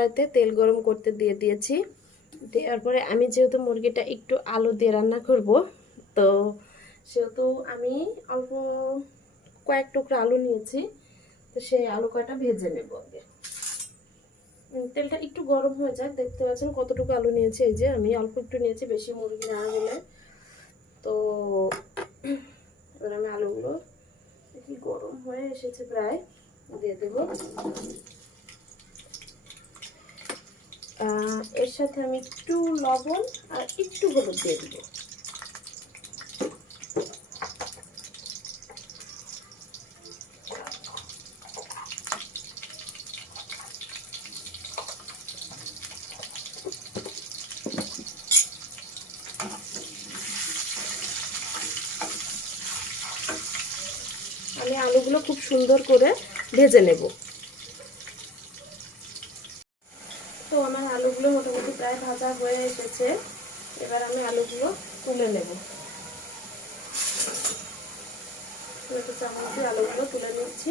কড়াইতে তেল গরম করতে দিয়ে দিয়েছি। দেওয়ার পরে আমি যেহেতু মুরগিটা একটু আলু দিয়ে রান্না করব, তো সেহেতু আমি অল্প কয়েক টুকরা আলু নিয়েছি। তো সেই আলু কয়টা ভেজে নেব আগে। তেলটা একটু গরম হয়ে যাক। দেখতে পাচ্ছেন কতটুকু আলু নিয়েছি। এই যে আমি অল্প একটু নিয়েছি, বেশি মুরগি না হলে। তো এবার আমি আলুগুলো দেখি গরম হয়ে এসেছে প্রায়, দিয়ে দেব। এর সাথে আমি একটু লবণ আর একটু হলুদ দিয়ে দেব। আমি আলুগুলো খুব সুন্দর করে ভেজে নেব। তো আমার আলুগুলো মোটামুটি প্রায় ভাজা হয়ে এসেছে। এবার আমি আলুগুলো তুলে নেব। একটা চামচ দিয়ে আলুগুলো তুলে নিচ্ছি।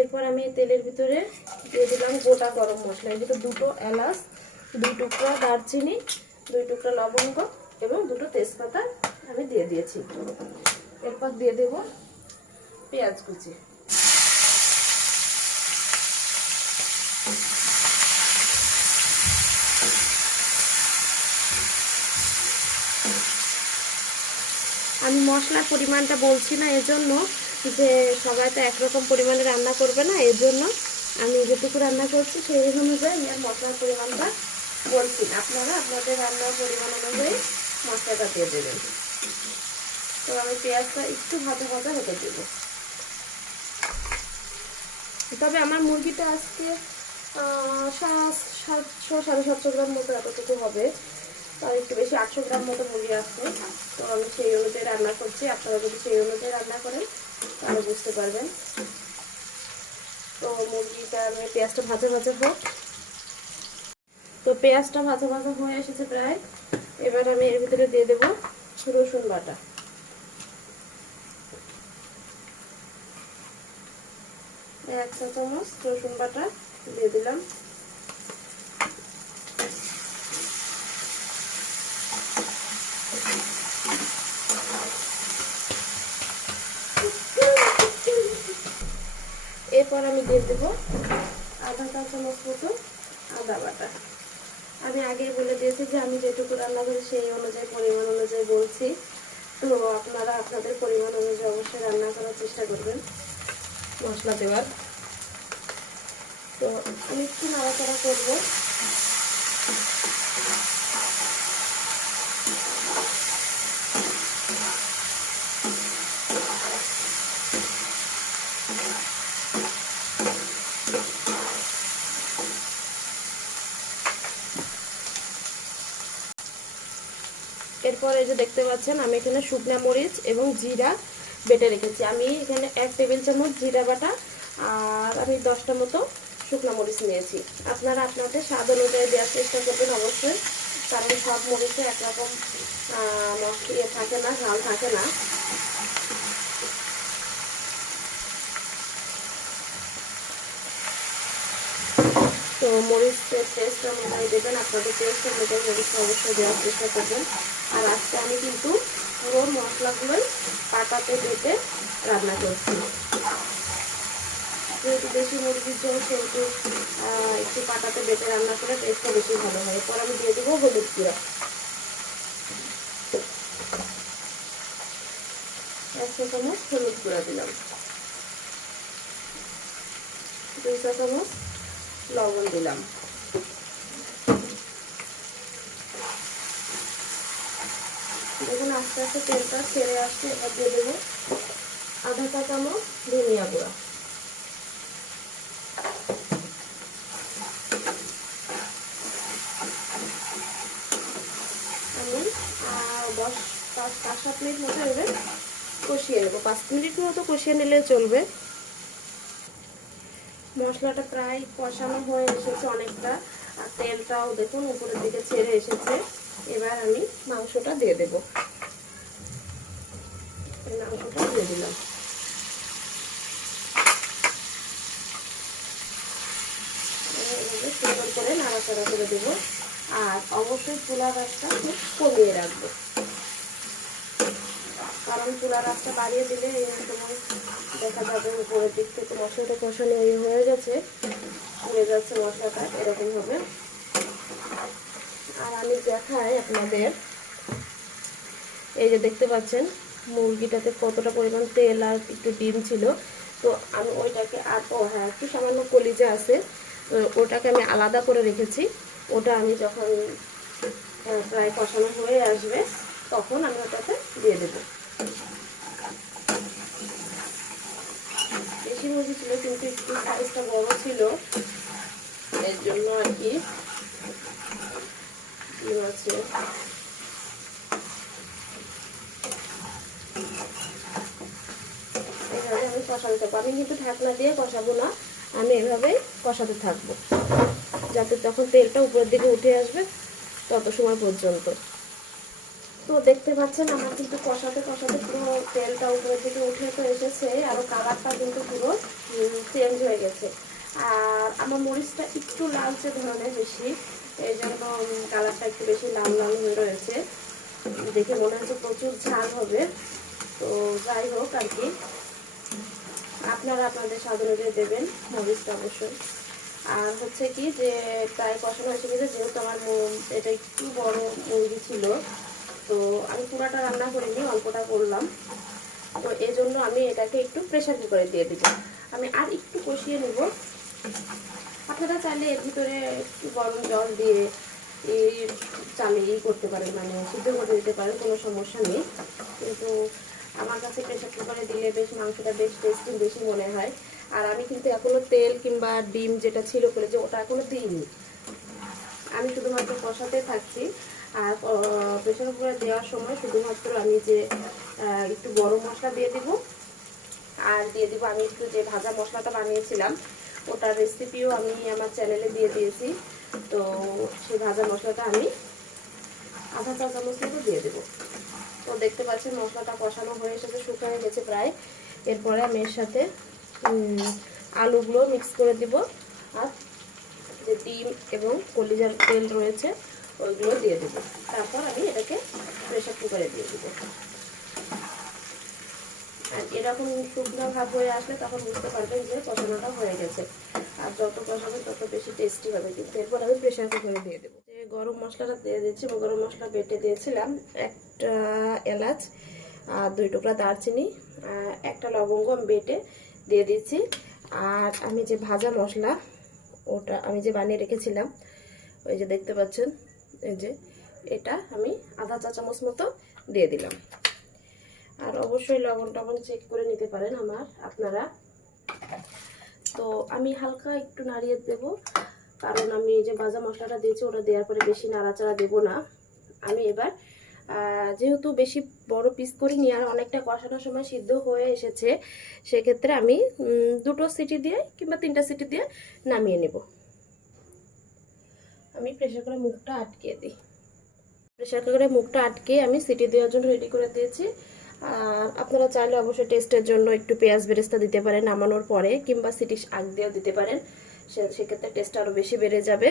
এরপর আমি তেলের ভিতরে দিয়ে দিলাম গোটা গরম মশলা। এর ভিতরে 2টো এলাচ, 2 টুকরা দারচিনি, 2 টুকরা লবঙ্গ এবং 2টো তেজপাতা আমি দিয়ে দিয়েছি। এরপর দিয়ে দেব পেঁয়াজ কুচি। আমি মশলার পরিমাণটা বলছি না এজন্য যে সবাই তো একরকম পরিমাণে রান্না করবে না, এজন্য আমি যেটুকু রান্না করছি সেই অনুযায়ী আমি মশলার পরিমাণটা বলছি। আপনারা আপনাদের রান্নার পরিমাণ অনুযায়ী মশলাটা দিয়ে দেবেন। তো আমি পেঁয়াজটা একটু ভাজা ভাজা হতে দেব। তবে আমার মুরগিটা আজকে 700-750 গ্রাম মতো এতটুকু হবে, আর একটু বেশি 800 গ্রাম মতো মুরগি আসছে। তো আমি সেই অনুযায়ী রান্না করছি। আপনারা যদি সেই অনুযায়ী রান্না করেন তাহলে বুঝতে পারবেন। তো মুরগিটা আমি পেঁয়াজটা ভাজা ভাজা হোক। তো পেঁয়াজটা ভাজা ভাজা হয়ে এসেছে প্রায়। এবার আমি এর ভিতরে দিয়ে দেব রসুন বাটা। এক চা চামচ রসুন বাটা দিয়ে দিলাম। এরপর আমি দিয়ে দেবো আধা চা চামচ মতো আদা বাটা। আমি আগেই বলে দিয়েছি যে আমি যেটুকু রান্না করি সেই অনুযায়ী পরিমাণ অনুযায়ী বলছি। তো আপনারা আপনাদের পরিমাণ অনুযায়ী অবশ্যই রান্না করার চেষ্টা করবেন মশলা দেওয়ার। তো আমি একটু নাড়াচাড়া করবো। এরপর এই যে দেখতে পাচ্ছেন আমি এখানে শুকনা মরিচ এবং জিরা বেটে রেখেছি। আমি এখানে 1 টেবিল চামচ জিরা বাটা আর আমি 10টা মতো শুকনা মরিচ নিয়েছি। আপনারা আপনাদের স্বাদ অনুযায়ী দেওয়ার চেষ্টা করবেন অবশ্যই, কারণ সব মরিচে একরকম থাকে না, ঝাল থাকে না। তো মরিচের টেস্ট অনুযায়ী দেবেন, আপনাদের টেস্ট অনুযায়ী মরিচটা অবশ্যই দেওয়ার চেষ্টা করবেন। আর আজকে আমি কিন্তু পুরো মশলাগুলোই পাটাতে বেটে রান্না করছি। যেহেতু দেশি মুরগির জন্য সেহেতু একটু পাটাতে বেটে রান্না করে টেস্টটা বেশি ভালো হয়। এরপর আমি দিয়ে দেবো হলুদ গুঁড়া। 1 চা চামচ হলুদ গুঁড়া দিলাম। 2 চা চামচ লবণ দিলাম। দেখুন আস্তে আস্তে তেলটা ছেড়ে আসছে। এবার দিয়ে দেবো আধা চা চামচ ধনিয়া গুঁড়া। আমি 5-7 মিনিট মতো এবার কষিয়ে নেবো। 5 মিনিট মতো কষিয়ে নিলে চলবে। মশলাটা প্রায় কষানো হয়ে এসেছে অনেকটা, আর তেলটাও দেখুন উপরের দিকে ছেড়ে এসেছে। এবার আমি মাংসটা দিয়ে দেব। দিলাম। সুন্দর করে নাড়াচাড়া করে দেবো। আর অবশ্যই চুলার আঁচটা খুব কমিয়ে রাখবো, কারণ চুলার আঁচটা বাড়িয়ে দিলে এই সময় দেখা যাবে উপরের দিক থেকে মশলাটা কষানো হয়ে গেছে, পুড়ে যাচ্ছে মশলাটা, এরকম হবে। আর আমি দেখাই আপনাদের, এই যে দেখতে পাচ্ছেন মুরগিটাতে কতটা পরিমাণ তেল আর একটু ডিম ছিল। তো আমি ওইটাকে আর হ্যাঁ একটু সামান্য কলিজা আছে, তো ওটাকে আমি আলাদা করে রেখেছি। ওটা আমি যখন প্রায় কষানো হয়ে আসবে তখন আমি ওটাতে দিয়ে দেবো। বেশি মুরগি ছিল কিন্তু একটু সাইজটা বড় ছিল, এর জন্য আর কি আছে। এভাবে আমি কষাতে থাকবো, আমি কিন্তু ঢাকনা দিয়ে কষাবো না, আমি এভাবেই কষাতে থাকবো যাতে তখন তেলটা উপরের দিকে উঠে আসবে তত সময় পর্যন্ত। তো দেখতে পাচ্ছেন আমার কিন্তু কষাতে কষাতে পুরো তেলটা উপরের দিকে উঠে তো এসেছে, আর কালারটা কিন্তু পুরো চেঞ্জ হয়ে গেছে। আর আমার মরিচটা একটু লালচে ধরনের বেশি, এই জন্য কালারটা একটু বেশি লাল লাল হয়ে রয়েছে, দেখে মনে হচ্ছে প্রচুর ঝাল হবে। তো যাই হোক আর কি, আপনারা আপনাদের স্বাদ অনুযায়ী দেবেন মরিচটা অবশ্যই। আর হচ্ছে কি যে প্রায় কষানো হয়েছে, কিন্তু যেহেতু আমার এটা একটু বড় মুরগি ছিল, তো আমি পুরাটা রান্না করিনি, অল্পটা করলাম, তো এই জন্য আমি এটাকে একটু প্রেশার কুকারে দিয়ে দিব। আমি আর একটু কষিয়ে নেব। আপনারা চাইলে এর ভিতরে একটু গরম জল দিয়ে চালিয়ে করতে পারেন, মানে সিদ্ধ করে দিতে পারেন, কোনো সমস্যা নেই। কিন্তু আমার কাছে প্রেশার কুকারে দিলে বেশ মাংসটা বেশ টেস্টি বেশি মনে হয়। আর আমি কিন্তু এখনো তেল কিংবা ডিম যেটা ছিল যে ওটা এখনো দিইনি, আমি শুধুমাত্র কষাতে থাকছি। আর প্রেশার কুকারে দেওয়ার সময় শুধুমাত্র আমি যে একটু গরম মশলা দিয়ে দিব, আর দিয়ে দিব আমি একটু যে ভাজা মশলাটা বানিয়েছিলাম ওটার রেসিপিও আমি আমার চ্যানেলে দিয়ে দিয়েছি। তো সেই ভাজা মশলাটা আমি আধা চা চামচ মতো দিয়ে দেবো। তো দেখতে পাচ্ছেন মশলাটা কষানো হয়ে এসেছে, শুকিয়ে গেছে প্রায়। এরপরে আমি এর সাথে আলুগুলো মিক্স করে দিব, আর যে ডিম এবং কলিজার তেল রয়েছে ওইগুলো দিয়ে দেবো। তারপর আমি এটাকে প্রেশার কুকারে দিয়ে দেবো। আর এরকম শুকনো ভাব হয়ে আসলে তখন বুঝতে পারবেন যে কষানোটা হয়ে গেছে। আর যত কষাবে তত বেশি টেস্টি হবে। কিন্তু এরপর আমি প্রেশার কুকারে দিয়ে দেবো। যে গরম মশলাটা দিয়ে দিচ্ছি, গরম মশলা বেটে দিয়েছিলাম, একটা এলাচ আর 2 টুকরা দারচিনি, একটা লবঙ্গ আমি বেটে দিয়ে দিচ্ছি। আর আমি যে ভাজা মশলা ওটা আমি যে বানিয়ে রেখেছিলাম, ওই যে দেখতে পাচ্ছেন, এই যে এটা আমি আধা চা চামচ মতো দিয়ে দিলাম। আর অবশ্যই লবণ টবণ চেক করে নিতে পারেন আপনারা। তো আমি হালকা একটু নাড়িয়ে দেব, কারণ আমি যে ভাজা মশলাটা দিয়েছি ওটা দেওয়ার পরে বেশি নাড়াচাড়া দেব না। আমি এবার যেহেতু বেশি বড় পিস করিনি আর অনেকটা কষানোর সময় সিদ্ধ হয়ে এসেছে, সেক্ষেত্রে আমি 2টো সিটি দিয়ে কিংবা 3টা সিটি দিয়ে নামিয়ে নেব। আমি প্রেসার কুকারের মুখটা আটকে দিই। প্রেসার কুকারের মুখটা আটকে আমি সিটি দেওয়ার জন্য রেডি করে দিয়েছি। আর আপনারা চাইলে অবশ্যই টেস্টের জন্য একটু পেঁয়াজ বেরেস্তা দিতে পারেন নামানোর পরে, কিংবা সিটি আগ দিয়েও দিতে পারেন, সেক্ষেত্রে টেস্ট আরও বেশি বেড়ে যাবে।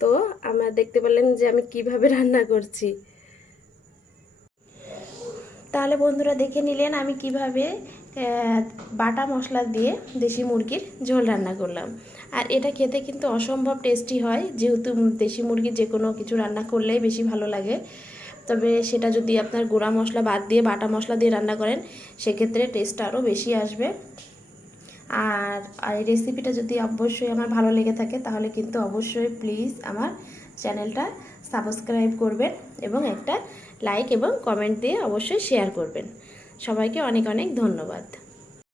তো আমরা দেখতে পেলেন যে আমি কিভাবে রান্না করছি। তাহলে বন্ধুরা দেখে নিলেন আমি কিভাবে বাটা মশলা দিয়ে দেশি মুরগির ঝোল রান্না করলাম। আর এটা খেতে কিন্তু অসম্ভব টেস্টি হয়, যেহেতু দেশি মুরগির যে কোনো কিছু রান্না করলেই বেশি ভালো লাগে। তবে সেটা যদি আপনার গুঁড়া মশলা বাদ দিয়ে বাটা মশলা দিয়ে রান্না করেন, সেক্ষেত্রে টেস্ট আরও বেশি আসবে। আর এই রেসিপিটা যদি অবশ্যই আমার ভালো লেগে থাকে, তাহলে কিন্তু অবশ্যই প্লিজ আমার চ্যানেলটা সাবস্ক্রাইব করবেন এবং একটা লাইক এবং কমেন্ট দিয়ে অবশ্যই শেয়ার করবেন। সবাইকে অনেক অনেক ধন্যবাদ।